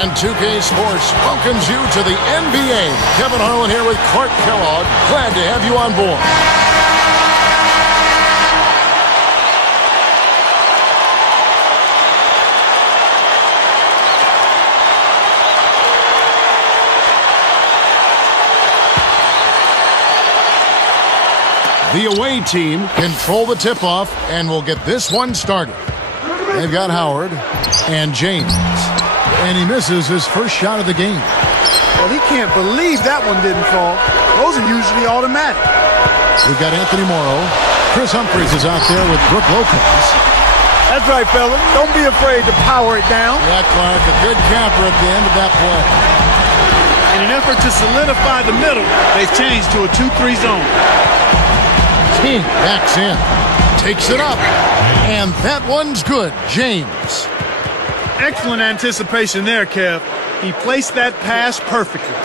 And 2K Sports welcomes you to the NBA. Kevin Harlan here with Clark Kellogg. Glad to have you on board. The away team control the tip-off and will get this one started. They've got Howard and James. And he misses his first shot of the game. Well, he can't believe that one didn't fall. Those are usually automatic. We've got Anthony Morrow. Chris Humphries is out there with Brook Lopez. That's right, fella. Don't be afraid to power it down. Yeah, Clark, a good capper at the end of that play. In an effort to solidify the middle, they've changed to a 2-3 zone. King backs in, takes it up, and that one's good. James. Excellent anticipation there, Kev. He placed that pass perfectly.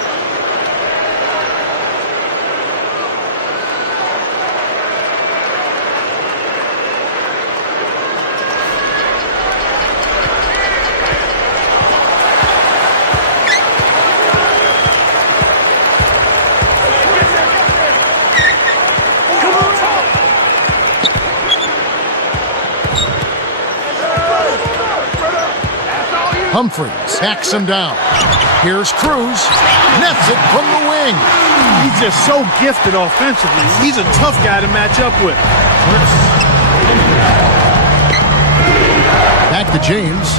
Humphries backs him down. Here's Cruz. Nets it from the wing. He's just so gifted offensively. He's a tough guy to match up with. Back to James.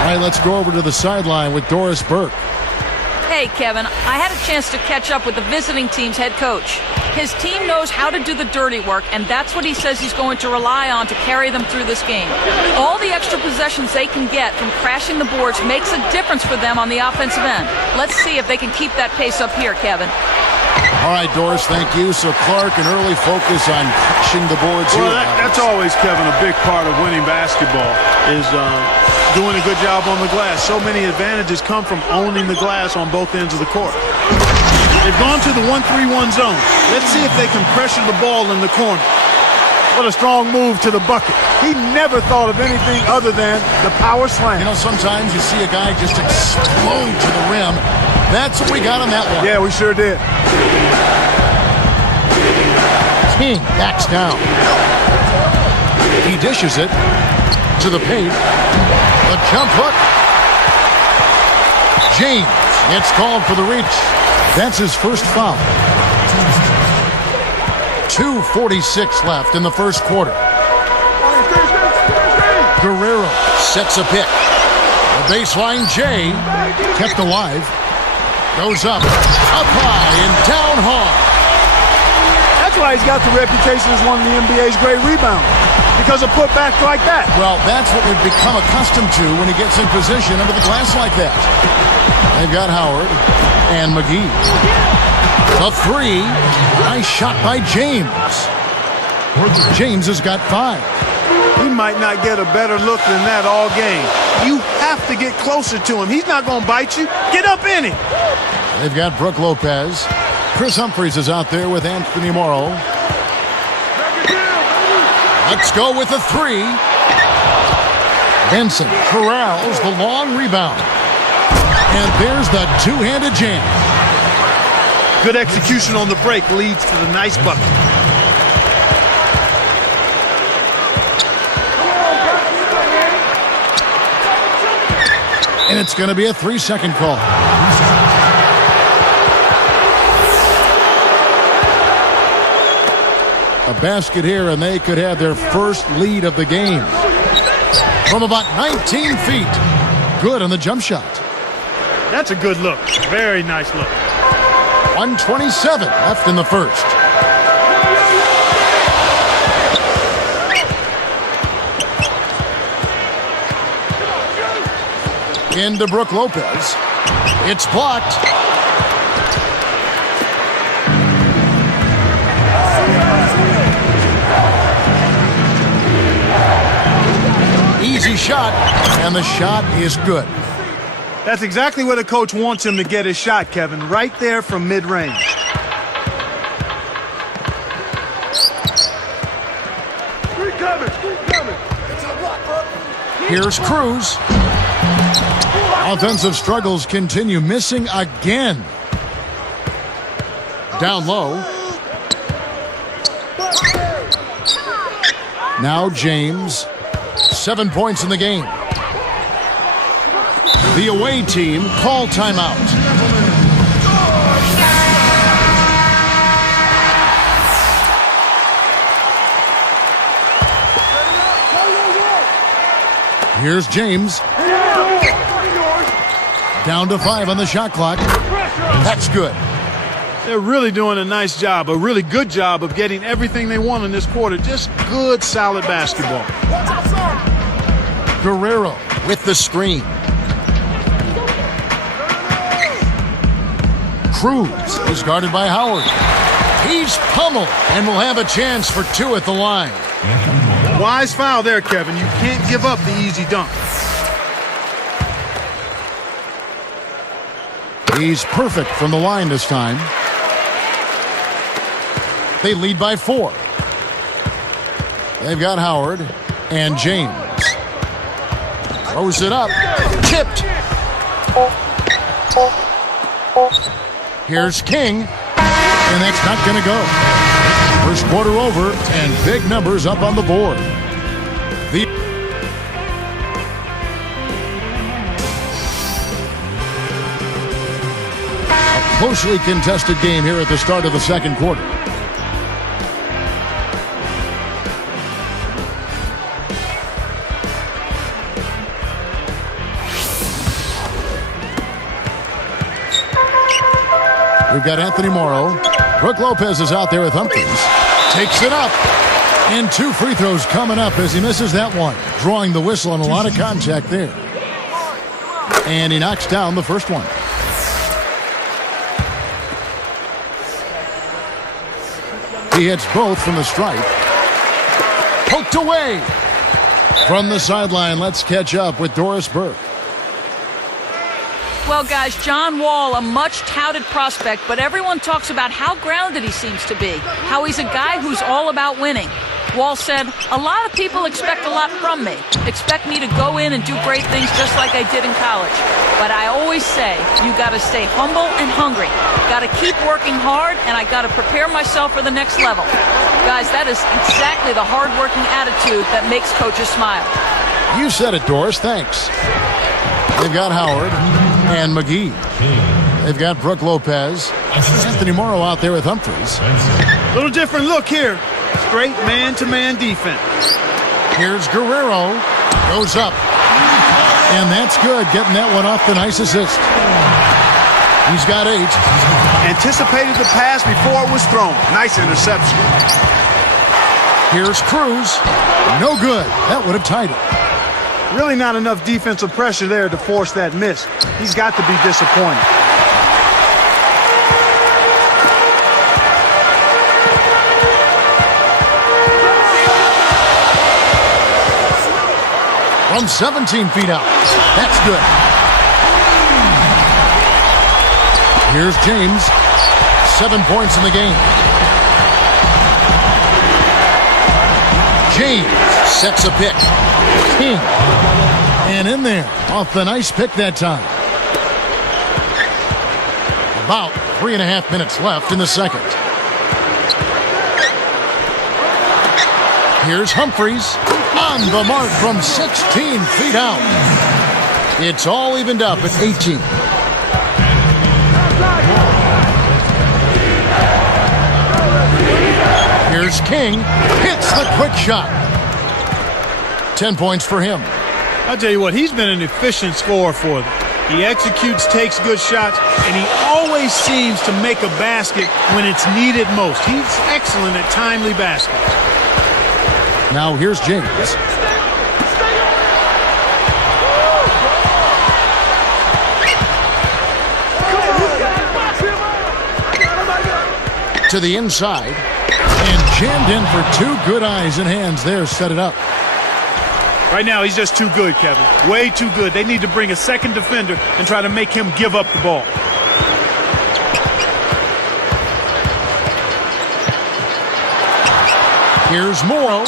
All right, let's go over to the sideline with Doris Burke. Hey, Kevin, I had a chance to catch up with the visiting team's head coach. His team knows how to do the dirty work, and that's what he says he's going to rely on to carry them through this game. All the extra possessions they can get from crashing the boards makes a difference for them on the offensive end. Let's see if they can keep that pace up here, Kevin. All right, Doris, thank you. So Clark, an early focus on crashing the boards here. Well, that's always, Kevin, a big part of winning basketball is doing a good job on the glass. So many advantages come from owning the glass on both ends of the court. They've gone to the 1-3-1 zone. Let's see if they can pressure the ball in the corner. What a strong move to the bucket. He never thought of anything other than the power slam. You know, sometimes you see a guy just explode to the rim. That's what we got on that one. Yeah, we sure did. King backs down. He dishes it to the paint. The jump hook. James gets called for the reach. That's his first foul. 2:46 left in the first quarter. Guerrero sets a pick. The baseline J kept alive. Goes up high, and down hard. That's why he's got the reputation as one of the NBA's great rebounders. Because of putbacks like that. Well, that's what we've become accustomed to when he gets in position under the glass like that. They've got Howard and McGee. The three. Nice shot by James. James has got 5. He might not get a better look than that all game. You have to get closer to him. He's not going to bite you. Get up in him. They've got Brook Lopez. Chris Humphries is out there with Anthony Morrow. Let's go with the 3. Benson corrals the long rebound. And there's the two-handed jam. Good execution on the break leads to the nice bucket. And it's going to be a 3-second call. A basket here, and they could have their first lead of the game. From about 19 feet. Good on the jump shot. That's a good look. Very nice look. 1:27 left in the first. Into Brook Lopez. It's blocked. Easy shot, and the shot is good. That's exactly where the coach wants him to get his shot, Kevin. Right there from mid-range. Here's Cruz. Offensive struggles continue, missing again. Down low. Now James. 7 points in the game. The away team call timeout. Here's James. Down to 5 on the shot clock. That's good. They're really doing a nice job, a really good job of getting everything they want in this quarter. Just good, solid basketball. Guerrero with the screen. Cruz is guarded by Howard. He's pummeled and will have a chance for 2 at the line. Wise foul there, Kevin. You can't give up the easy dunk. He's perfect from the line this time. They lead by 4. They've got Howard and James. Throws it up. Tipped. Here's King. And that's not going to go. First quarter over and big numbers up on the board. A closely contested game here at the start of the second quarter. We've got Anthony Morrow. Brook Lopez is out there with Humphries. Takes it up. And 2 free throws coming up as he misses that one. Drawing the whistle on a lot of contact there. And he knocks down the first one. He hits both from the stripe. Poked away. From the sideline, let's catch up with Doris Burke. Well, guys, John Wall, a much-touted prospect, but everyone talks about how grounded he seems to be, how he's a guy who's all about winning. Wall said, "A lot of people expect a lot from me, expect me to go in and do great things just like I did in college. But I always say, you got to stay humble and hungry. Got to keep working hard, and I got to prepare myself for the next level." Guys, that is exactly the hard-working attitude that makes coaches smile. You said it, Doris. Thanks. They've got Howard and McGee. They've got Brook Lopez. Anthony Morrow out there with Humphries. Little different look here. Straight man-to-man defense. Here's Guerrero. Goes up. And that's good. Getting that one off the nice assist. He's got 8. Anticipated the pass before it was thrown. Nice interception. Here's Cruz. No good. That would have tied it. Really not enough defensive pressure there to force that miss. He's got to be disappointed. From 17 feet out. That's good. Here's James. 7 points in the game. James sets a pick. King. And in there. Off the nice pick that time. About 3.5 minutes left in the second. Here's Humphries. On the mark from 16 feet out. It's all evened up at 18. Here's King. Hits the quick shot. 10 points for him. I'll tell you what, he's been an efficient scorer for them. He executes, takes good shots, and he always seems to make a basket when it's needed most. He's excellent at timely baskets. Now here's James. To the inside. And jammed in for 2 good eyes and hands there. Set it up. Right now, he's just too good, Kevin. Way too good. They need to bring a second defender and try to make him give up the ball. Here's Morrow.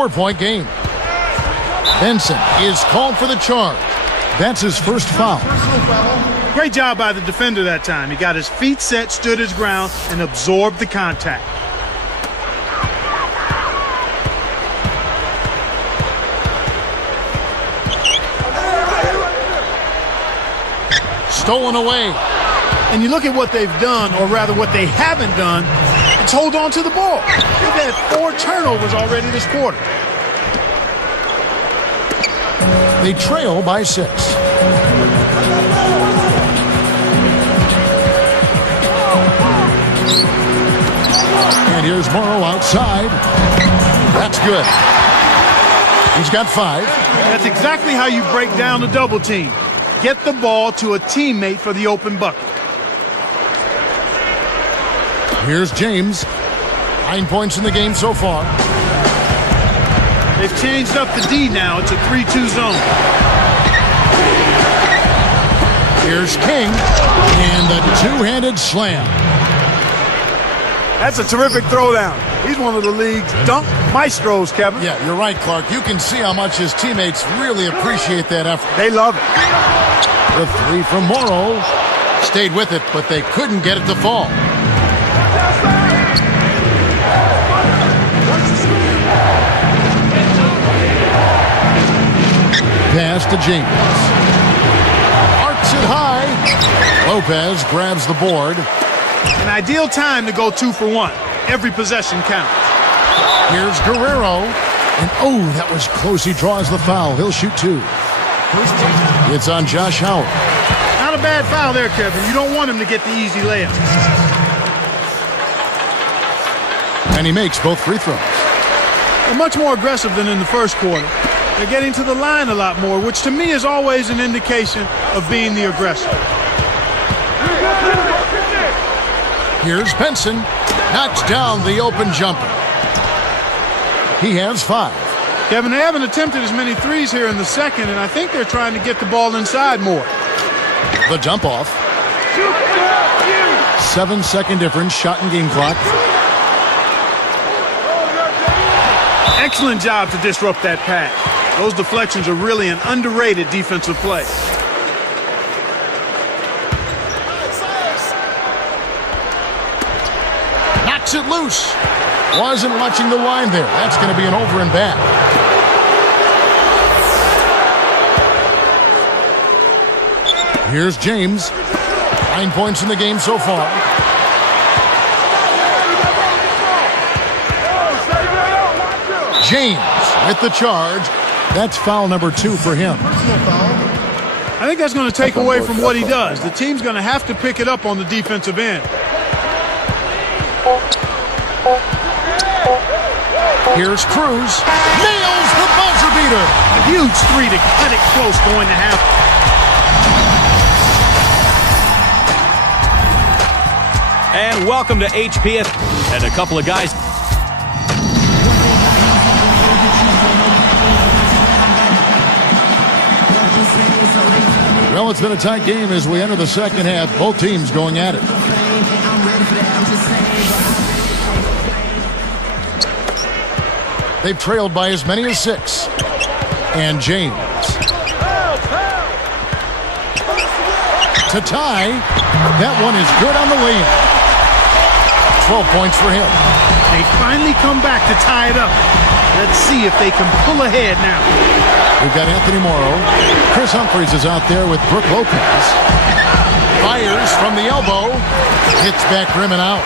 4-point game. Benson is called for the charge. That's his first foul. Great job by the defender that time. He got his feet set, stood his ground, and absorbed the contact. Stolen away. And you look at what they've done, or rather what they haven't done, it's hold on to the ball. They've had 4 turnovers already this quarter. They trail by 6. And here's Morrow outside. That's good. He's got 5. That's exactly how you break down the double team. Get the ball to a teammate for the open bucket. Here's James. 9 points in the game so far. They've changed up the D now. It's a 3-2 zone. Here's King. And the two-handed slam. That's a terrific throwdown. He's one of the league's dunk maestros, Kevin. Yeah, you're right, Clark. You can see how much his teammates really appreciate that effort. They love it. The 3 from Morrow. Stayed with it, but they couldn't get it to fall. Pass to James. Arcs it high. Lopez grabs the board. An ideal time to go 2 for 1. Every possession counts. Here's Guerrero. And oh, that was close. He draws the foul. He'll shoot 2. It's on Josh Howard. Not a bad foul there, Kevin. You don't want him to get the easy layup. And he makes both free throws. They're much more aggressive than in the first quarter. They're getting to the line a lot more, which to me is always an indication of being the aggressor. Here's Benson. Knocks down the open jumper. He has 5. Kevin, they haven't attempted as many threes here in the second, and I think they're trying to get the ball inside more. The dump off. 7-second difference, shot and game clock. Excellent job to disrupt that pass. Those deflections are really an underrated defensive play. Knocks it loose. Wasn't watching the line there. That's going to be an over and back. Here's James. 9 points in the game so far. James with the charge. That's foul number 2 for him. I think that's going to take away from what he does. The team's going to have to pick it up on the defensive end. Here's Cruz. Nails the buzzer beater. A huge 3 to cut it close going to happen. And welcome to HPS. And a couple of guys. Well, it's been a tight game as we enter the second half. Both teams going at it. They've trailed by as many as 6. And James. To tie. That one is good on the lay-in. 12 points for him. They finally come back to tie it up. Let's see if they can pull ahead now. We've got Anthony Morrow. Chris Humphries is out there with Brooke Lopez. Fires from the elbow. Hits back rim and out.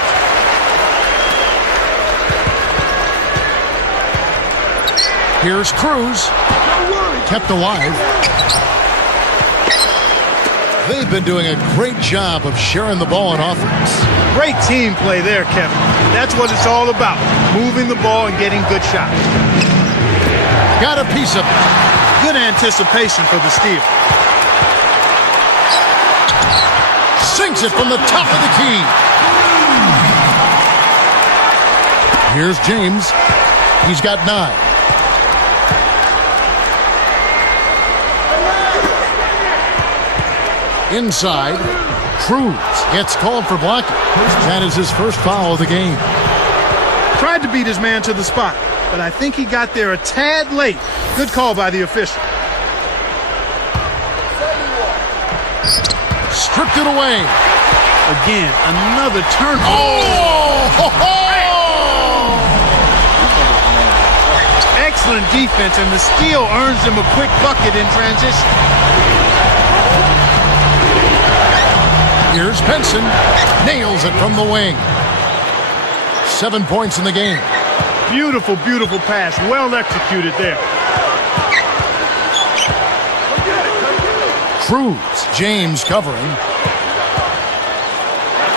Here's Cruz. Kept alive. They've been doing a great job of sharing the ball on offense. Great team play there, Kevin. That's what it's all about. Moving the ball and getting good shots. Got a piece of it. Good anticipation for the steal. Sinks it from the top of the key. Here's James. He's got 9. Inside, Cruz gets called for blocking. That is his first foul of the game. Tried to beat his man to the spot. but I think he got there a tad late. Good call by the official. Stripped it away. Again, another turnover. Oh! Excellent defense, and the steal earns him a quick bucket in transition. Here's Benson. Nails it from the wing. 7 points in the game. Beautiful, beautiful pass. Well executed there. Cruz. James covering.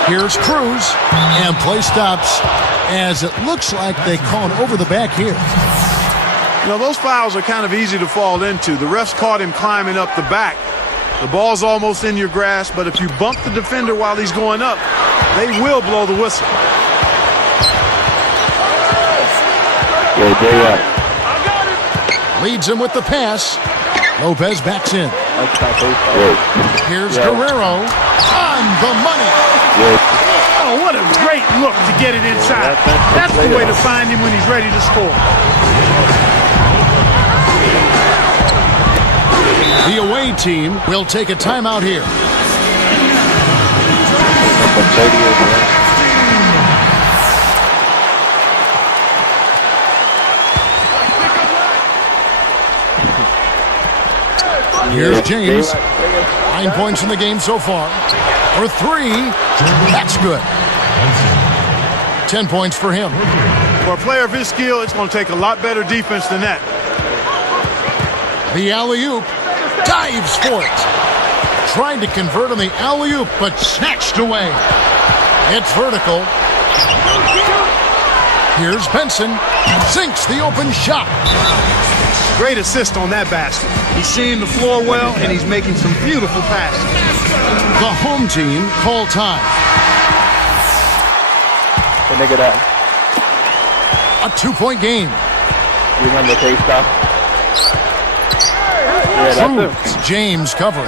Here's Cruz. And play stops as it looks like they call an over the back here. You know, those fouls are kind of easy to fall into. The refs caught him climbing up the back. The ball's almost in your grasp, but if you bump the defender while he's going up, they will blow the whistle. Leads him with the pass. Lopez backs in. Here's Guerrero on the money. Oh, what a great look to get it inside. That's the way to find him when he's ready to score. The away team will take a timeout here. Here's James. 9 points in the game so far. For 3, that's good. 10 points for him. For a player of his skill, it's going to take a lot better defense than that. The alley-oop. Dives for it. Trying to convert on the alley-oop, but snatched away. It's vertical. Here's Benson. Sinks the open shot. Great assist on that basket. He's seeing the floor well, and he's making some beautiful passes. The home team call time. A 2-point game. You remember K-Stop? Cruz. James covering.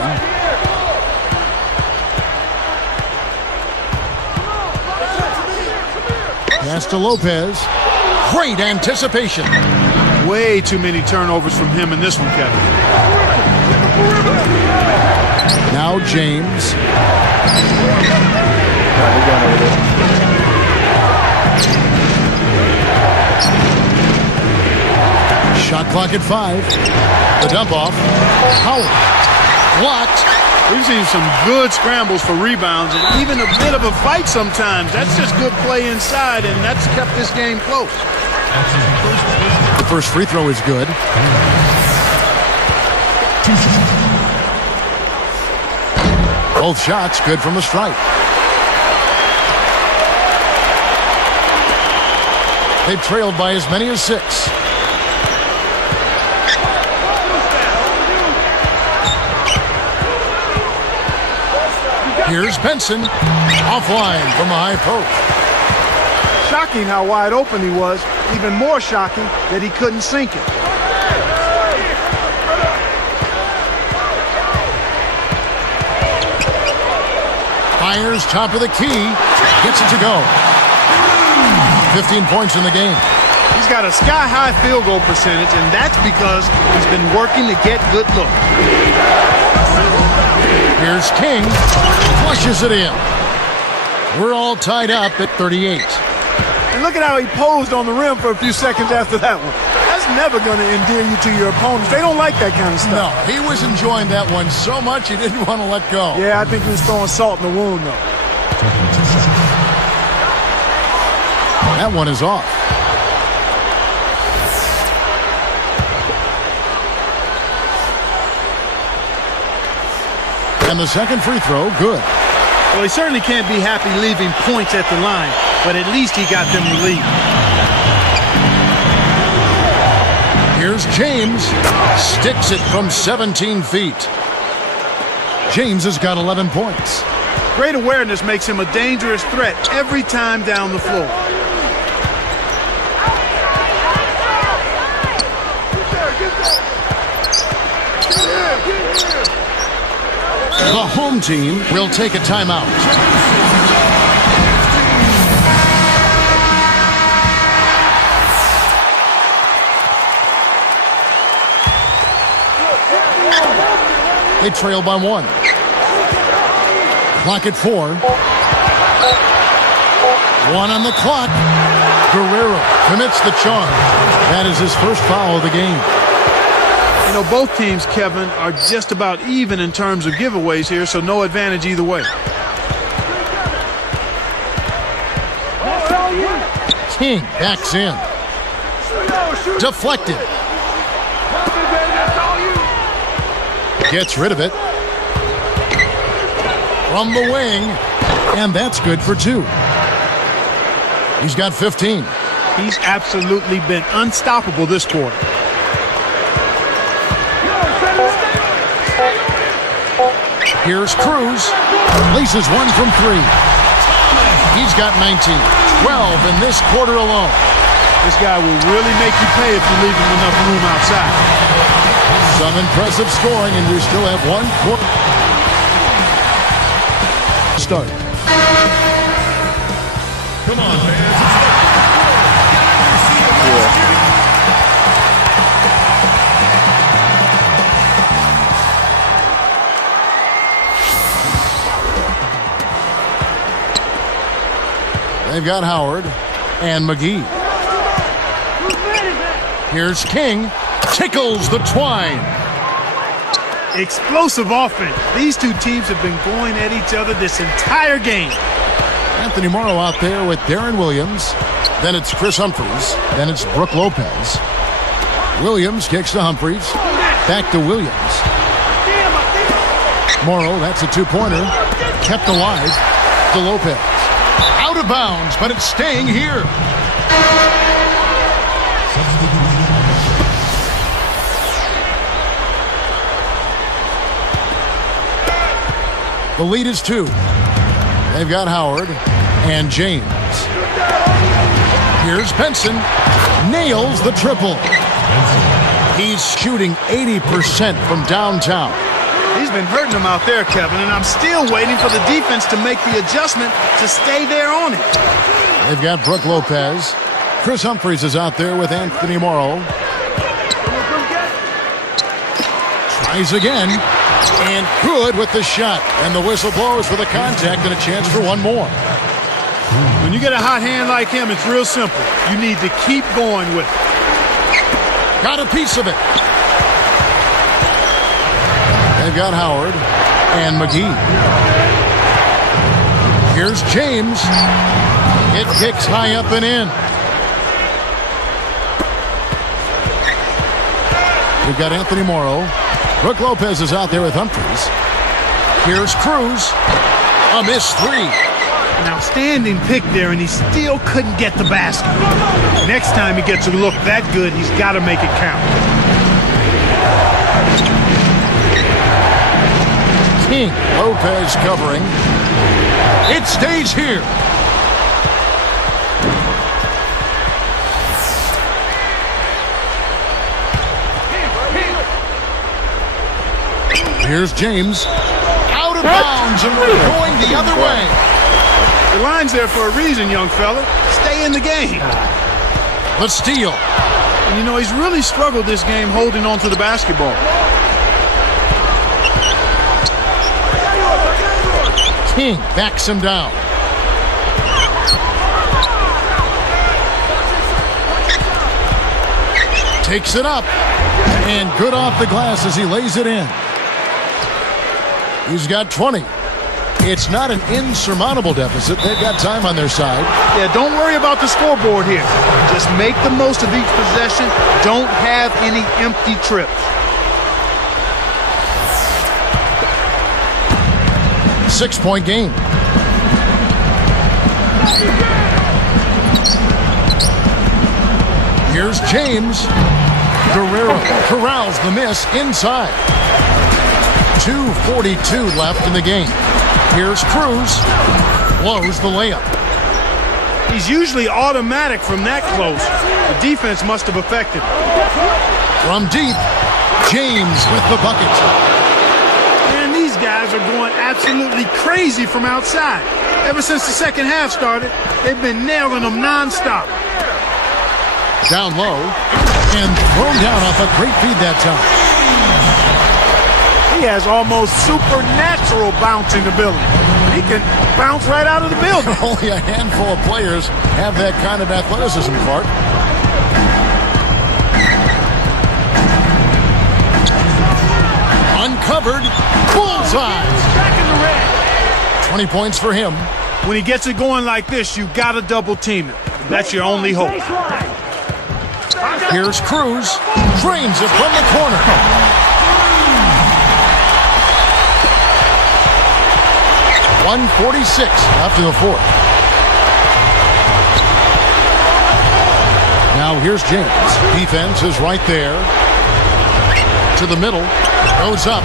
Pass to Lopez. Great anticipation. Way too many turnovers from him in this one, Kevin. Now James. Shot clock at 5. The dump off. Howard. Blocked. We've seen some good scrambles for rebounds and even a bit of a fight sometimes. That's just good play inside, and that's kept this game close. The first free throw is good. Both shots good from the stripe. They've trailed by as many as 6. Here's Benson. Offline from the high post. Shocking how wide open he was. Even more shocking that he couldn't sink it. Fires top of the key. Gets it to go. 15 points in the game. He's got a sky-high field goal percentage, and that's because he's been working to get good looks. Here's King. Flushes it in. We're all tied up at 38. And look at how he posed on the rim for a few seconds after that one. That's never going to endear you to your opponents. They don't like that kind of stuff. No, he was enjoying that one so much he didn't want to let go. Yeah, I think he was throwing salt in the wound, though. That one is off. And the second free throw, good. Well, he certainly can't be happy leaving points at the line, but at least he got them relieved. Here's James. Sticks it from 17 feet. James has got 11 points. Great awareness makes him a dangerous threat every time down the floor. The home team will take a timeout. They trail by 1. Clock at 4. 1 on the clock. Guerrero commits the charge. That is his first foul of the game. You know, both teams, Kevin, are just about even in terms of giveaways here, so no advantage either way. King backs in. Deflected. Gets rid of it. From the wing. And that's good for 2. He's got 15. He's absolutely been unstoppable this quarter. Here's Cruz. Laces 1 from 3. He's got 19. 12 in this quarter alone. This guy will really make you pay if you leave him enough room outside. Some impressive scoring, and we still have 1 quarter. Start. Come on, fans. They've got Howard and McGee. Here's King. Tickles the twine. Explosive offense. These two teams have been going at each other this entire game. Anthony Morrow out there with Darren Williams. Then it's Chris Humphries. Then it's Brooke Lopez. Williams kicks to Humphries. Back to Williams. Morrow, that's a 2-pointer. Kept alive to Lopez. Out of bounds, but it's staying here. The lead is 2. They've got Howard and James. Here's Benson. Nails the triple. He's shooting 80% from downtown. He's been hurting them out there, Kevin, and I'm still waiting for the defense to make the adjustment to stay there on it. They've got Brooke Lopez. Chris Humphries is out there with Anthony Morrow. Tries again. And good with the shot. And the whistle blows for the contact and a chance for 1 more. When you get a hot hand like him, it's real simple. You need to keep going with it. Got a piece of it. They've got Howard and McGee. Here's James. It kicks high up and in. We've got Anthony Morrow. Brooke Lopez is out there with Humphries. Here's Cruz. A missed 3. An outstanding pick there, and he still couldn't get the basket. Next time he gets a look that good, he's got to make it count. King. Lopez covering. It stays here. Here's James. Out of bounds, and we're going the other way. The line's there for a reason, young fella. Stay in the game. The steal. And you know, he's really struggled this game holding on to the basketball. King backs him down. Takes it up. And good off the glass as he lays it in. He's got 20. It's not an insurmountable deficit. They've got time on their side. Yeah, don't worry about the scoreboard here. Just make the most of each possession. Don't have any empty trips. Six-point game. Here's James. Guerrero corrals the miss inside. 2:42 left in the game. Here's Cruz. Blows the layup. He's usually automatic from that close. The defense must have affected him. From deep, James with the bucket. Man, these guys are going absolutely crazy from outside. Ever since the second half started, they've been nailing them nonstop. Down low and thrown down off a great feed that time. He has almost supernatural bouncing ability. He can bounce right out of the building. Only a handful of players have that kind of athleticism, Clark. Uncovered. Bullseye. 20 points for him. When he gets it going like this, you got to double team it. That's your only hope. Here's Cruz. Drains it from the corner. .146 after the fourth. Now here's James. Defense is right there. To the middle. Goes up.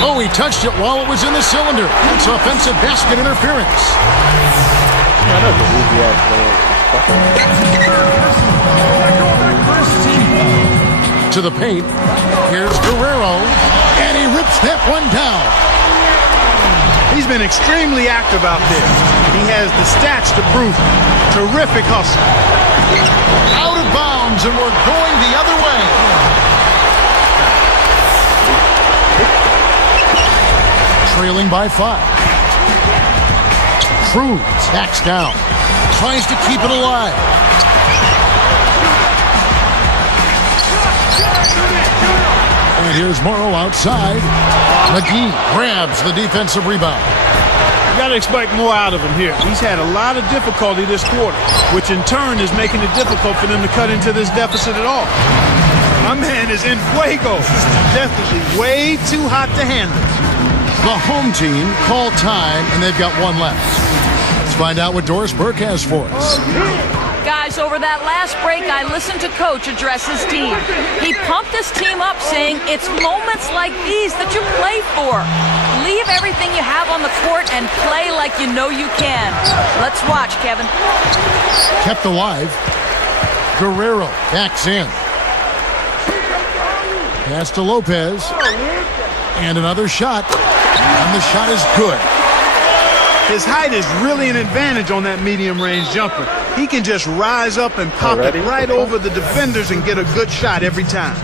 Oh, he touched it while it was in the cylinder. It's offensive basket interference. To the paint. Here's Guerrero. And he rips that one down. He's been extremely active out there. He has the stats to prove it. Terrific hustle. Out of bounds, and we're going the other way. Trailing by 5. Cruz backs down. Tries to keep it alive. And here's Morrow outside. McGee grabs the defensive rebound. You got to expect more out of him here. He's had a lot of difficulty this quarter, which in turn is making it difficult for them to cut into this deficit at all. My man is in fuego. Definitely way too hot to handle. The home team called time, and they've got one left. Let's find out what Doris Burke has for us. Guys, over that last break, I listened to Coach address his team. He pumped his team up, saying, it's moments like these that you play for. Leave everything you have on the court and play like you know you can. Let's watch, Kevin. Kept alive. Guerrero backs in. Pass to Lopez. And another shot. And the shot is good. His height is really an advantage on that medium-range jumper. He can just rise up and pop it right over the defenders and get a good shot every time.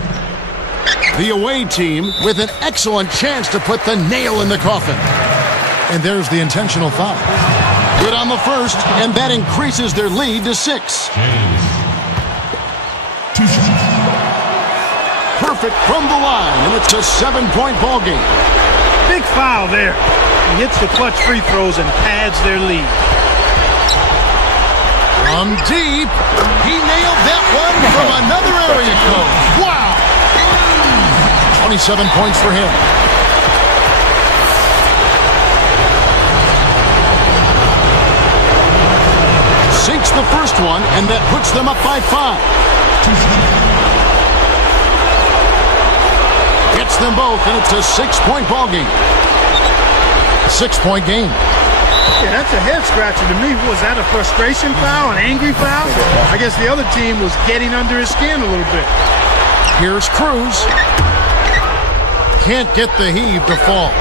The away team with an excellent chance to put the nail in the coffin. And there's the intentional foul. Good on the first, and that increases their lead to 6. Perfect from the line, and it's a 7-point ball game. Big foul there. He hits the clutch free throws and pads their lead. From deep, he nailed that one from another area code. Wow! 27 points for him. Sinks the first one, and that puts them up by 5. Gets them both, and it's a 6-point ball game. 6-point game. Yeah, that's a head scratcher to me. Was that a frustration foul, an angry foul? I guess the other team was getting under his skin a little bit. Here's Cruz. Can't get the heave to fall.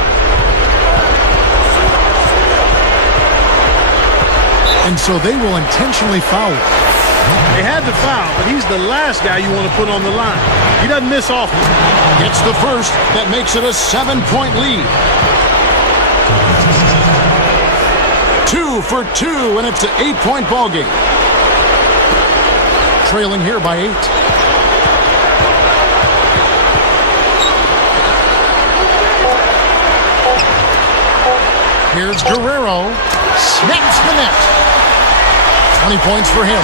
And so they will intentionally foul it. They had to foul, but he's the last guy you want to put on the line. He doesn't miss often. Gets the first. That makes it a 7-point lead. 2 for 2, and it's an 8-point ball game. Trailing here by 8. Here's Guerrero. Snaps the net. 20 points for him.